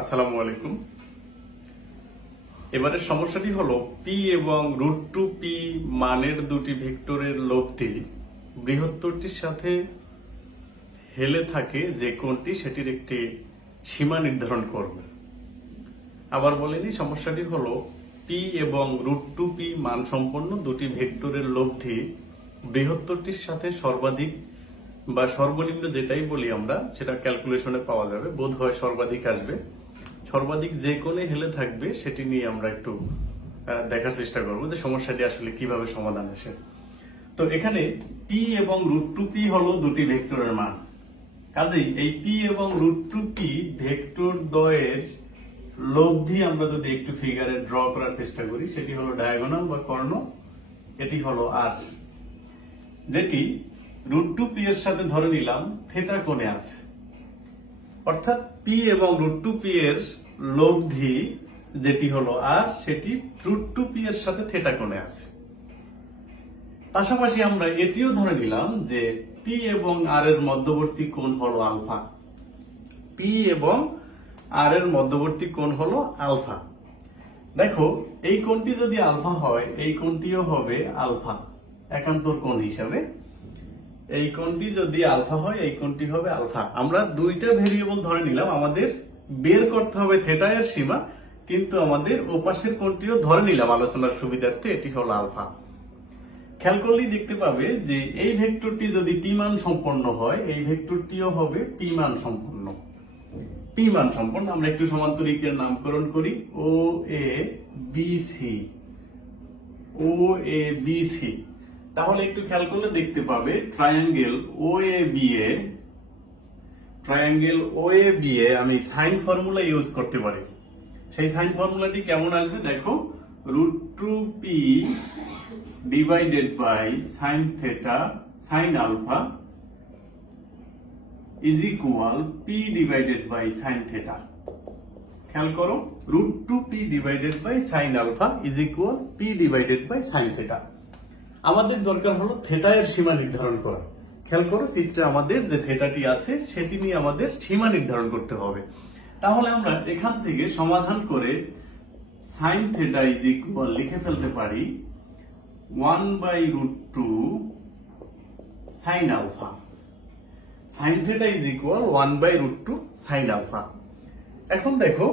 আসসালামু আলাইকুম। এবারের সমস্যাটি হলো পি এবং √2p মানের দুটি ভেক্টরের লব্ধি বৃহত্তরটির সাথে হেলে থাকে যে কোণটি সেটির একটি সীমা নির্ধারণ করবে। আবার বলেনি, সমস্যাটি হলো পি এবং √2p মান সম্পন্ন দুটি ভেক্টরের লব্ধি বৃহত্তরটির সাথে সর্বাধিক বা সর্বনিম্ন যেটাই বলি আমরা, সেটা ক্যালকুলেশনে পাওয়া যাবে, বোধ হয় সর্বাধিক আসবে। সর্বাধিক যে কোণে হেলে থাকবে সেটি নিয়ে আমরা একটু দেখার চেষ্টা করবো যে সমস্যাটি আসলে কিভাবে সমাধান আসে। তো এখানে পি এবং √2p হলো দুটি ভেক্টরের মান। কাজেই এই পি এবং √2p ভেক্টর দ্বয়ের লব্ধি আমরা যদি একটু ফিগারে ড্র করার চেষ্টা করি, সেটি হলো ডায়াগোনাল বা কর্ণ, এটি হলো আর, যেটি √2p এর সাথে ধরে নিলাম থিটা কোণে আছে। অর্থাৎ পি এবং √2p এর লব্ধি যেটি হলো আর, সেটি √2p এর সাথে থিটা কোণে আছে। পাশাপাশি আমরা এটিও ধরে নিলাম যে পি এবং আর এর মধ্যবর্তী কোণ হলো আলফা। পি এবং আর এর মধ্যবর্তী কোণ হলো আলফা। দেখো, এই কোণটি যদি আলফা হয়, এই কোণটিও হবে আলফা একান্তর কোণ হিসাবে। এই কোণটি যদি আলফা হয়, এই কোণটি হবে আলফা। আমরা দুইটা ভেরিয়েবল ধরে নিলাম, আমাদের বের করতে হবে থিটা এর সীমা, কিন্তু আমাদের ওপাশের কোণটিও ধরে নিলাম আলোচনার সুবিধার্থে, এটি হলো আলফা। খেয়াল করলেই দেখতে পাবে যে এই ভেক্টরটি যদি পি মান সম্পন্ন হয়, এই ভেক্টরটিও হবে পি মান সম্পন্ন। পি মান সম্পন্ন আমরা একটু সমান্তরিকের নামকরণ করি, ও A B C, O A B C. তাহলে একটু খেয়াল করলে দেখতে পাবে triangle O A B A আমি সাইন ফর্মুলা ইউজ করতে পারি। সেই সাইন ফর্মুলাটি কেমন আসবে দেখো, √2p divided by sine theta sine alpha is equal P divided by sine theta. খেয়াল করো, √2p divided by sine alpha is equal P divided by sine theta. আমাদের দরকার হলো থিটা এর সীমা নির্ধারণ করা। খেয়াল করো, চিত্রে আমাদের যে থিটাটি আছে সেটি নিয়ে আমাদের সীমা নির্ধারণ করতে হবে। তাহলে আমরা এখান থেকে সমাধান করে সাইন থিটা ইজ ইকুয়াল লিখে ফেলতে পারি 1/√2 sine alpha. Sine theta is equal 1/√2 sine alpha. এখন দেখো,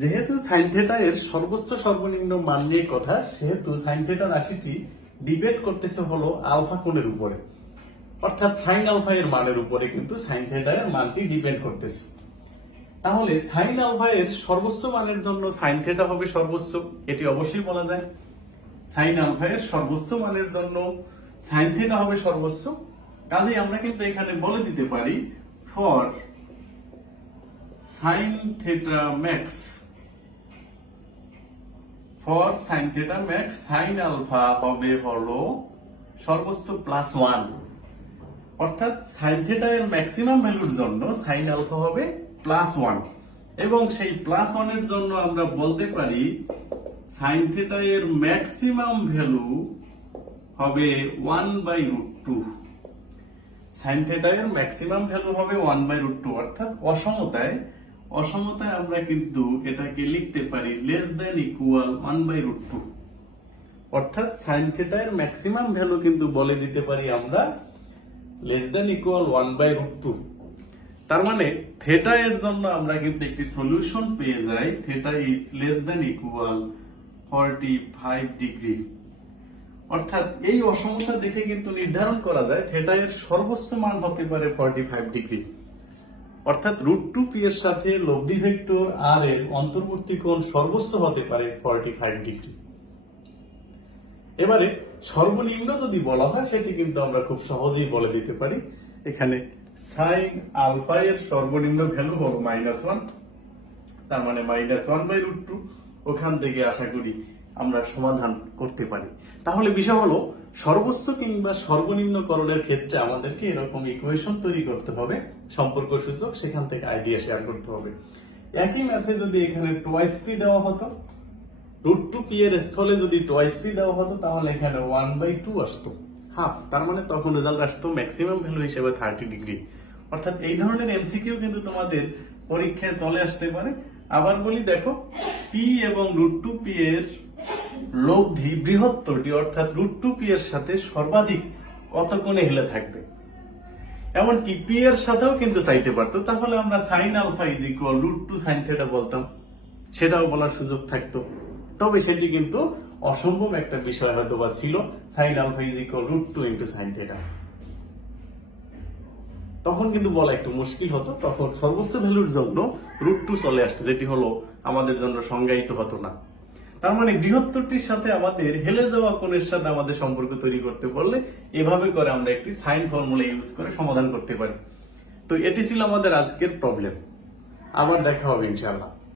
যেহেতু সাইন থিটা এর সর্বোচ্চ সর্বনিম্ন মান নিয়ে কথা, সেহেতু সাইন থিটা রাশিটি ডিপেন্ড করতেছে হলো আলফা কোণের উপরে, অর্থাৎ সাইন আলফা এর মানের উপরে কিন্তু সাইন থিটা এর মানটি ডিপেন্ড করতেছে। তাহলে সাইন আলফা এর সর্বোচ্চ মানের জন্য সাইন থিটা হবে সর্বোচ্চ, এটি অবশ্যই বলা যায়। সাইন আলফা এর সর্বোচ্চ মানের জন্য সাইন থিটা হবে সর্বোচ্চ। কাজেই আমরা কিন্তু এখানে বলে দিতে পারি for sine theta max, for sine theta max sine alpha হবে হলো সর্বোচ্চ +1। অর্থাৎ সাইন থিটা এর ম্যাক্সিমাম ভ্যালুর জন্য সাইন আলফা হবে +1, এবং সেই +1 এর জন্য আমরা বলতে পারি সাইন থিটা এর ম্যাক্সিমাম ভ্যালু হবে 1/√2। সাইন থিটা এর ম্যাক্সিমাম ভ্যালু হবে 1/√2, অর্থাৎ অসমতায় আমরা কিন্তু এটাকে লিখতে পারি লেস দেন ইকুয়াল 1/√2। অর্থাৎ সাইন থিটা এর ম্যাক্সিমাম ভ্যালু কিন্তু বলে দিতে পারি আমরা লেস দেন ইকুয়াল 1/√2। তার মানে থিটা এর জন্য আমরা কিন্তু একটি সলিউশন পেয়ে যাই, theta is less than equal 45 degree. অর্থাৎ এই অসমতা দেখে কিন্তু নির্ধারণ করা যায় থিটা এর সর্বোচ্চ মান হতে পারে 45 ডিগ্রি। অর্থাৎ √2p এর সাথে লব্ধি ভেক্টর আর এর অন্তর্বর্তী কোণ সর্বোচ্চ হতে পারে 45 ডিগ্রি। এবারে সর্বনিম্ন যদি বলা হয়, সেটি কিন্তু আমরা খুব সহজেই বলে দিতে পারি। এখানে সাইন আলফা এর সর্বনিম্ন ভ্যালু হলো -1, তার মানে -1/√2। ওখান থেকে আশা করি আমরা সমাধান করতে পারি। তাহলে বিষয় হলো সর্বোচ্চ কিংবা সর্বনিম্ন করণের ক্ষেত্রে আমাদেরকে এরকম ইকুয়েশন তৈরি করতে হবে, সম্পর্ক সূচক, সেখান থেকে আইডিয়া শেয়ার করতে হবে। একই ম্যাথে যদি এখানে 2p দেওয়া হতো, √2p এর স্থলে যদি 2p দেওয়া হতো, তাহলে এখানে 1/2 আসতো, হাফ। তার মানে তখন রেজাল্ট আসতো ম্যাক্সিমাম ভ্যালু হিসেবে 30 ডিগ্রি। অর্থাৎ এই ধরনের এমসিকিউ কিন্তু তোমাদের পরীক্ষায় চলে আসতে পারে। আবার বলি দেখো, পি এবং √2p এর লব্ধি বৃহত্তরটি অর্থাৎ √2p এর সাথে সর্বাধিক কত কোণে হেলে থাকবে। এমনকি পি এর সাথেও কিন্তু চাইতে পারতো, তাহলে আমরা sine alpha is equal √2 sine theta বলতাম, সেটাও বলার সুযোগ থাকতো। তবে সেটি কিন্তু অসম্ভব একটা বিষয় হয়তো বা ছিল, sine alpha is equal √2 into sine theta. তখন কিন্তু বলা একটু মুশকিল হতো, তখন সর্বোচ্চ ভ্যালুর জন্য √2 চলে আসতো, যেটি হলো আমাদের জন্য সংজ্ঞায়িত হতো না। তার মানে বৃহত্তরটির সাথে আমাদের হেলে যাওয়া কোণের সাথে আমাদের সম্পর্ক তৈরি করতে বললে এভাবে করে আমরা একটি সাইন ফর্মুলা ইউজ করে সমাধান করতে পারি। তো এটি ছিল আমাদের আজকের প্রবলেম। আবার দেখা হবে ইনশাআল্লাহ।